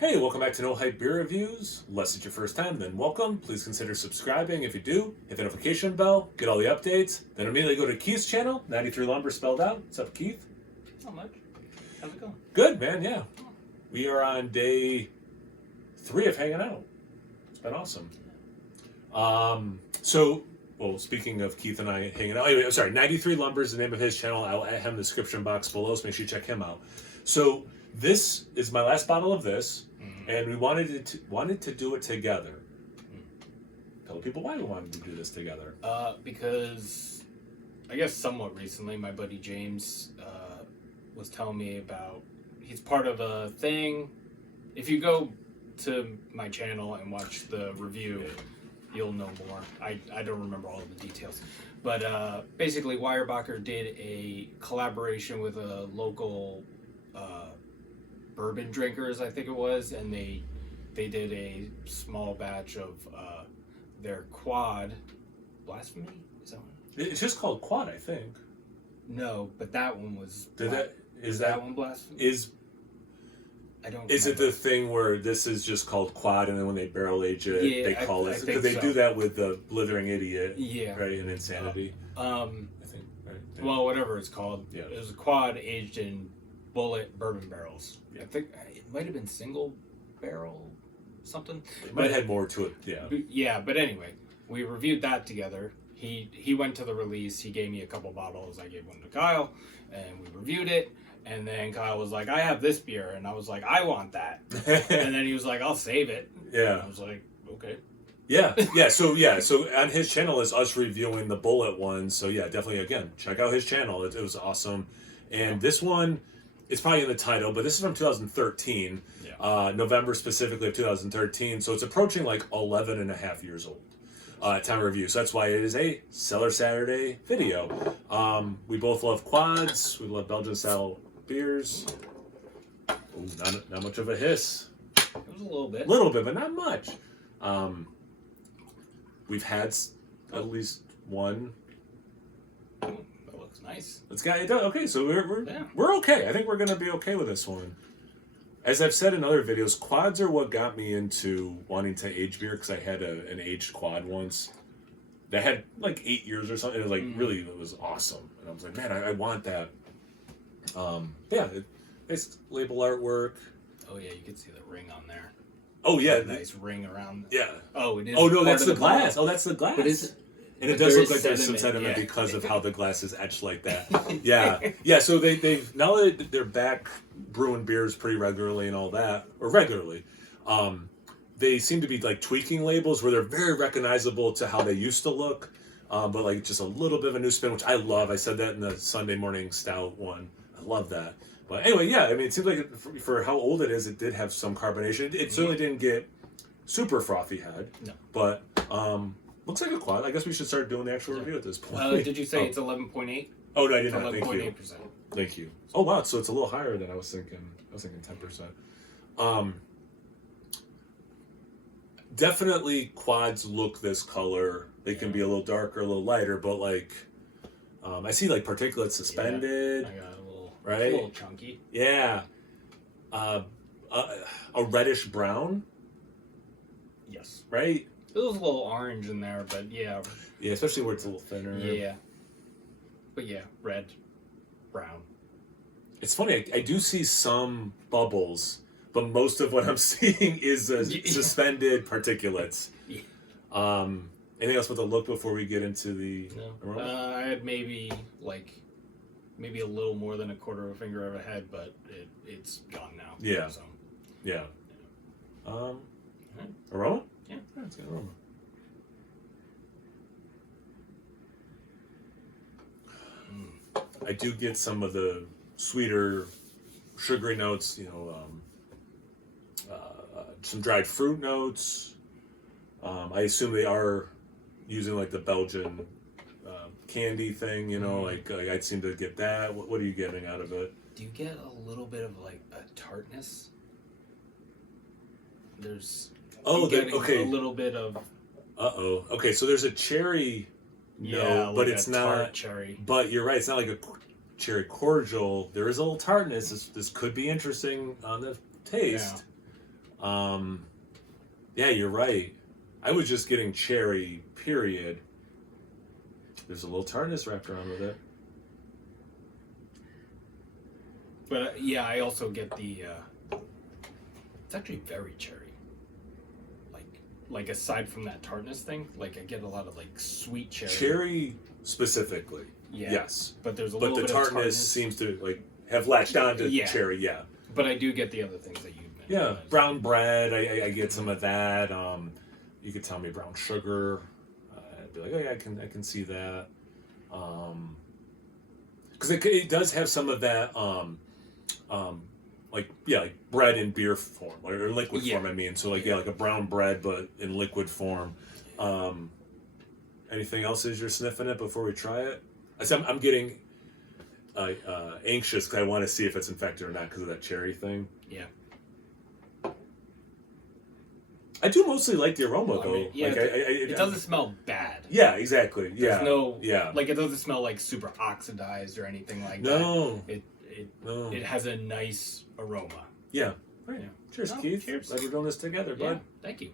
Hey, welcome back to No Hype Beer Reviews. Unless it's your first time, then welcome. Please consider subscribing. If you do, hit the notification bell, get all the updates, then immediately go to Keith's channel, 93 Lumber spelled out. What's up, Keith? Not much. How's it going? Good, man, yeah. We are on day 3 of hanging out. It's been awesome. Speaking of Keith and I hanging out, anyway, I'm sorry, 93 Lumber is the name of his channel. I'll add him in the description box below, so make sure you check him out. So this is my last bottle of this, and we wanted to do it together. Tell people why we wanted to do this together. Because I guess somewhat recently, my buddy James was telling me about, he's part of a thing. If you go to my channel and watch the review, you'll know more. I don't remember all of the details. But basically, Weyerbacher did a collaboration with a local bourbon drinkers, I think it was, and they did a small batch of their quad. Blasphemy? Is that one? It's just called Quad, I think. No, but that one was. Is that one blasphemy? I don't. Is remember. it the thing where this is just called Quad, and then when they barrel age it, they call it, because they do that with the Blithering Idiot, right, and Insanity. I think, right. Yeah. Well, whatever it's called, yeah. It was a quad aged in bullet bourbon barrels. Yeah. I think it might have been single barrel something. It might have more to it, yeah. Yeah, but anyway, we reviewed that together. He went to the release. He gave me a couple bottles. I gave one to Kyle, and we reviewed it. And then Kyle was like, I have this beer. And I was like, I want that. And then he was like, I'll save it. Yeah. And I was like, okay. Yeah. So on his channel is us reviewing the bullet one. So yeah, definitely, again, check out his channel. It was awesome. And this one, it's probably in the title, but this is from 2013. Yeah. November specifically of 2013. So it's approaching like 11 and a half years old. Time of review. So that's why it is a Cellar Saturday video. We both love quads. We love Belgian style beers. Ooh, not much of a hiss. It was a little bit. Little bit, but not much. We've had at least one. That looks nice. It's got it. Okay, so we're okay. I think we're gonna be okay with this one. As I've said in other videos, quads are what got me into wanting to age beer, because I had an aged quad once that had like 8 years or something. It was like really, it was awesome, and I was like, man, I want that. It's label artwork. Oh yeah, you can see the ring on there. Oh yeah, nice ring around. Yeah. Oh, it is. Oh no, that's the glass. Oh, that's the glass. But is it? And it does look like there's some sediment because of how the glass is etched like that. Yeah. So they've now that they're back brewing beers pretty regularly and all that, or regularly, they seem to be like tweaking labels where they're very recognizable to how they used to look, but like just a little bit of a new spin, which I love. I said that in the Sunday morning stout one. I love that. But anyway, yeah. I mean, it seems like for how old it is, it did have some carbonation. It certainly didn't get super frothy head. No. But looks like a quad. I guess we should start doing the actual review at this point. Did you say it's 11.8? Oh no, I did not. 11.8%. Thank you. Oh wow, so it's a little higher than I was thinking. I was thinking 10%. Definitely quads look this color. They can be a little darker, a little lighter, but like I see like particulate suspended. I got a little, right? A little chunky. Yeah. A reddish brown. Yes. Right. It was a little orange in there, but yeah. Yeah, especially where it's a little thinner. Yeah. But yeah, red, brown. It's funny, I do see some bubbles, but most of what I'm seeing is suspended particulates. Yeah. Anything else with the look before we get into the aroma? I had maybe a little more than a quarter of a finger of a head, but it's gone now. Yeah. So. Yeah. Aroma? Yeah. That's good aroma. I do get some of the sweeter, sugary notes. Some dried fruit notes. I assume they are using like the Belgian candy thing. Like I'd seem to get that. What are you getting out of it? Do you get a little bit of like a tartness? There's. Okay. A little bit of. Okay, so there's a cherry note, but it's not cherry. But you're right. It's not like a cherry cordial. There is a little tartness. This could be interesting on the taste. Yeah, you're right. I was just getting cherry, period. There's a little tartness wrapped around with it. But yeah, I also get the. It's actually very cherry. Like aside from that tartness thing, like I get a lot of like sweet cherry. Cherry specifically. Yeah. Yes. But there's a but little the bit tartness of tartness seems to like have latched on to cherry. Yeah. But I do get the other things that you mentioned. Yeah, brown bread. I get some of that. You could tell me brown sugar. I'd be like, oh yeah, I can see that. Because it does have some of that. Like bread in beer form or liquid form. I mean, so like like a brown bread but in liquid form. Anything else as you're sniffing it before we try it? I'm getting anxious because I want to see if it's infected or not because of that cherry thing. Yeah. I do mostly like the aroma though. I mean, it doesn't smell bad. Yeah, exactly. There's like it doesn't smell like super oxidized or anything like that. No. It has a nice aroma. Yeah. Right. Yeah. Cheers, Keith. Cheers. Glad we're doing this together, bud. Yeah, thank you.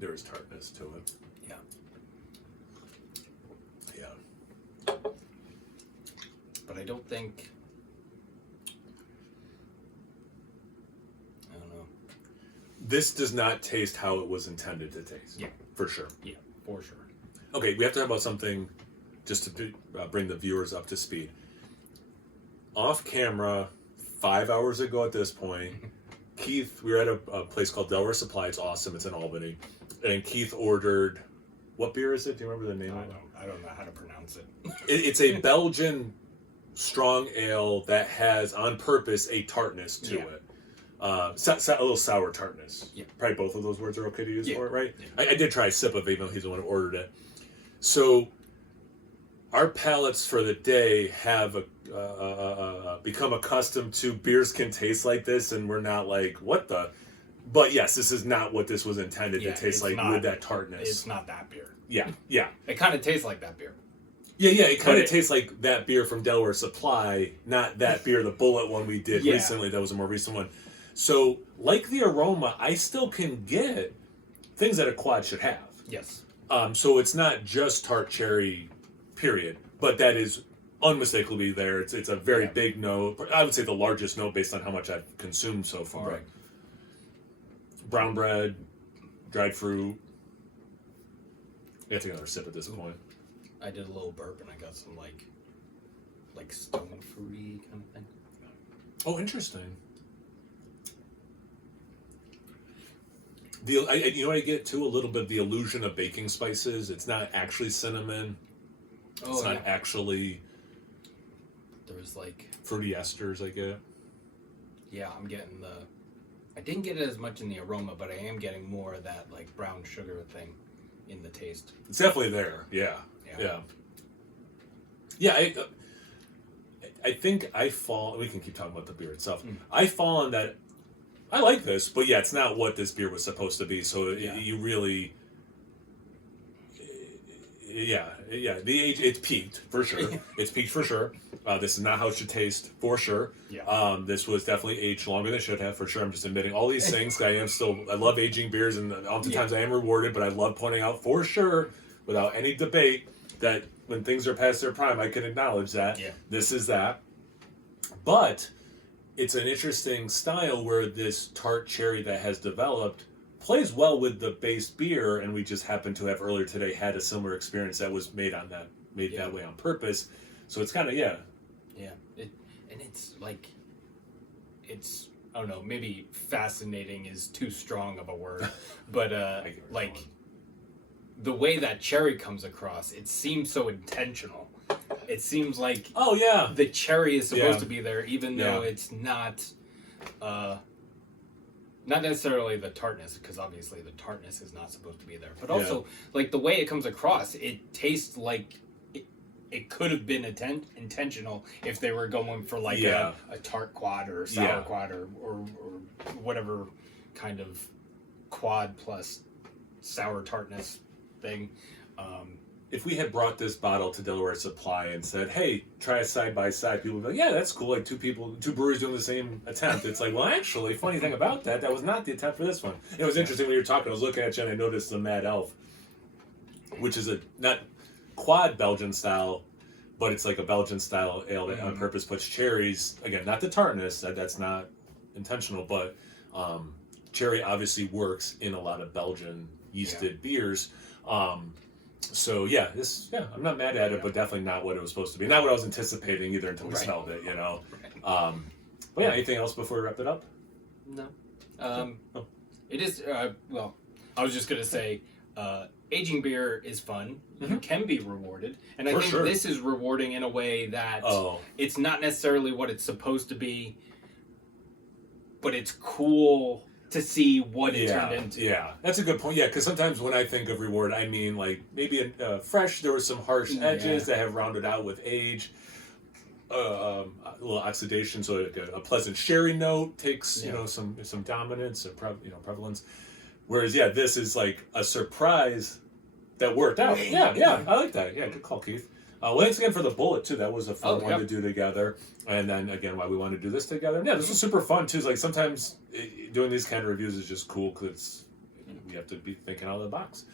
There is tartness to it. Yeah. Yeah. But I don't think. I don't know. This does not taste how it was intended to taste. Yeah. For sure. Yeah, for sure. Okay, we have to talk about something just to bring the viewers up to speed. Off camera, 5 hours ago at this point, Keith, we were at a place called Delaware Supply. It's awesome. It's in Albany. And Keith ordered, what beer is it? Do you remember the name of it? I don't know how to pronounce it. It's a Belgian strong ale that has, on purpose, a tartness to it. A little sour tartness. Yeah. Probably both of those words are okay to use for it, right? Yeah. I did try a sip of it, even though he's the one who ordered it. So, our palates for the day have become accustomed to beers can taste like this, and we're not like, what the? But yes, this is not what this was intended to taste like with that tartness. It's not that beer. Yeah, yeah. It kind of tastes like that beer. Yeah, it kind of tastes like that beer from Delaware Supply, not that beer, the Bullet one we did recently. That was a more recent one. So, like the aroma, I still can get things that a quad should have. Yes. So it's not just tart cherry, period, but that is unmistakably there. It's a very big note. I would say the largest note based on how much I've consumed so far. Right. Brown bread, dried fruit. I gotta take another sip at this point. I did a little burp and I got some like stone fruity kind of thing. Oh, interesting. You know what I get too? A little bit of the illusion of baking spices. It's not actually cinnamon. It's not actually. There's like fruity esters I get. Yeah, I'm getting I didn't get it as much in the aroma, but I am getting more of that like brown sugar thing in the taste. It's definitely there. Yeah. I think I fall. We can keep talking about the beer itself. I fall on that. I like this, but it's not what this beer was supposed to be. So you really, the age, it's peaked for sure. It's peaked for sure. This is not how it should taste for sure. Yeah. This was definitely aged longer than it should have for sure. I'm just admitting all these things. I love aging beers, and oftentimes I am rewarded, but I love pointing out for sure, without any debate, that when things are past their prime, I can acknowledge that. Yeah. This is that. But it's an interesting style where this tart cherry that has developed plays well with the base beer, and we just happen to have earlier today had a similar experience that was made that way on purpose. So it's kind of it's like it's I don't know, maybe fascinating is too strong of a word, but like the way that cherry comes across, it seems so intentional. It seems like the cherry is supposed to be there, even though it's not necessarily the tartness, because obviously the tartness is not supposed to be there. But also, like the way it comes across, it tastes like it could have been intentional if they were going for like a tart quad or a sour quad or whatever kind of quad plus sour tartness thing. if we had brought this bottle to Delaware Supply and said, "Hey, try a side by side," people would be like, "Yeah, that's cool." Like two breweries doing the same attempt. It's like, well, actually, funny thing about that was not the attempt for this one. It was interesting when you were talking. I was looking at you and I noticed the Mad Elf, which is a not quad Belgian style, but it's like a Belgian style ale that on purpose puts cherries. Again, not the tartness. That's not intentional, but cherry obviously works in a lot of Belgian yeasted beers. So I'm not mad at it, but definitely not what it was supposed to be. Not what I was anticipating either until we smelled it, you know. But yeah, anything else before we wrap it up? No. It is, well, I was just going to say, aging beer is fun. You can be rewarded. And I think this is rewarding in a way that it's not necessarily what it's supposed to be, but it's cool to see what it turned into. Yeah, that's a good point. Yeah, because sometimes when I think of reward, I mean like maybe fresh, there were some harsh edges that have rounded out with age. A little oxidation, so like a pleasant sherry note takes some dominance, prevalence. Whereas this is like a surprise that worked out. Yeah, I like that. Yeah, good call, Keith. Well, thanks again for the bullet too. That was a fun one to do together. And then again, why we want to do this together. Yeah, this was super fun too. It's like sometimes doing these kind of reviews is just cool because we have to be thinking out of the box.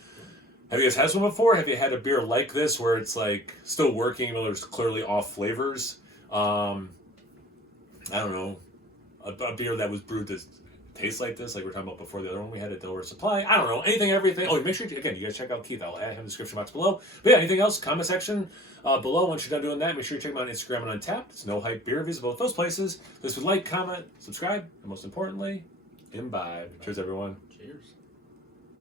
Have you guys had one before? Have you had a beer like this where it's like still working, even though there's clearly off flavors? I don't know, a beer that was brewed to taste like this, like we were talking about before the other one we had at Delaware Supply. I don't know, everything. Oh, make sure, you guys check out Keith. I'll add him in the description box below. But yeah, anything else, comment section below. Once you're done doing that, make sure you check me out on Instagram and Untappd. It's No Hype Beer Reviews, both those places. This would like, comment, subscribe, and most importantly, imbibe. Cheers, everyone. Cheers.